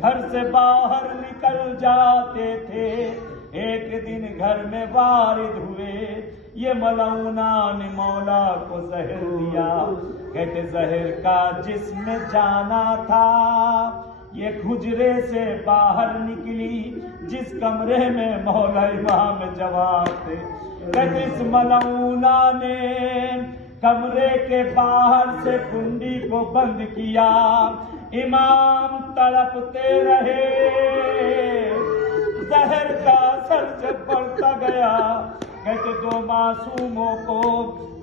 گھر سے باہر نکل جاتے تھے۔ ایک دن گھر میں وارد ہوئے، یہ ملعونان نے مولا کو زہر دیا۔ کہتے زہر کا جسم جانا تھا، یہ حجرے سے باہر نکلی جس کمرے میں مولا امام جواد تھے۔ کہتے اس ملعونہ نے کمرے کے باہر سے کنڈی کو بند کیا، امام تڑپتے رہے، زہر کا اثر جب بڑھتا گیا۔ کہتے دو معصوموں کو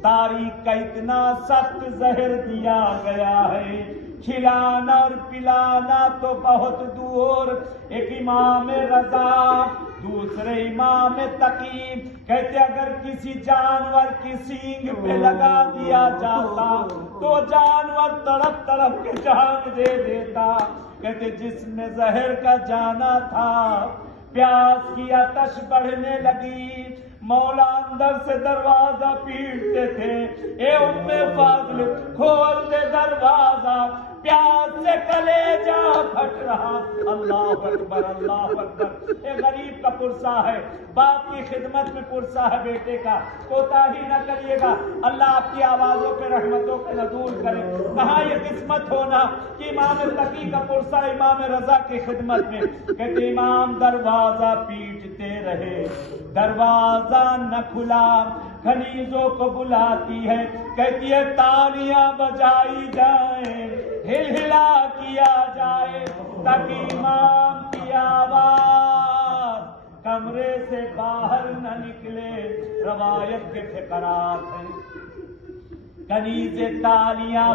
تاریخ کا اتنا سخت زہر دیا گیا ہے، کھلانا اور پلانا تو بہت دور، ایک امام رضا دوسرے امام تقی۔ کہتے اگر کسی جانور کی سینگ پہ لگا دیا جاتا تو جانور تڑپ تڑپ کے جان دے دیتا۔ کہتے جس میں زہر کا جانا تھا، پیاس کی آتش بڑھنے لگی، مولا اندر سے دروازہ پیٹتے تھے، اے ام فاضل کھول دے دروازہ، پیاس سے کلیجہ پھٹ رہا۔ اللہ اکبر اللہ اکبر۔ اے غریب کا پرسہ ہے، باپ کی خدمت میں پرسہ ہے بیٹے کا، کوتاہی نہ کریے گا، اللہ آپ کی آوازوں پہ رحمتوں کا نزول کرے۔ کہاں یہ قسمت ہونا کہ امام تقی کا پرسہ امام رضا کی خدمت میں۔ کہتے امام دروازہ پیٹتے رہے، دروازہ نہ کھلا، کنیزوں کو بلاتی ہے، کہتی ہے تالیاں بجائی جائیں، ہل ہلا کیا جائے تاکہ امام کی آواز کمرے سے باہر نہ نکلے۔ روایت کے فقرات ہیں، کنیزیں تالیاں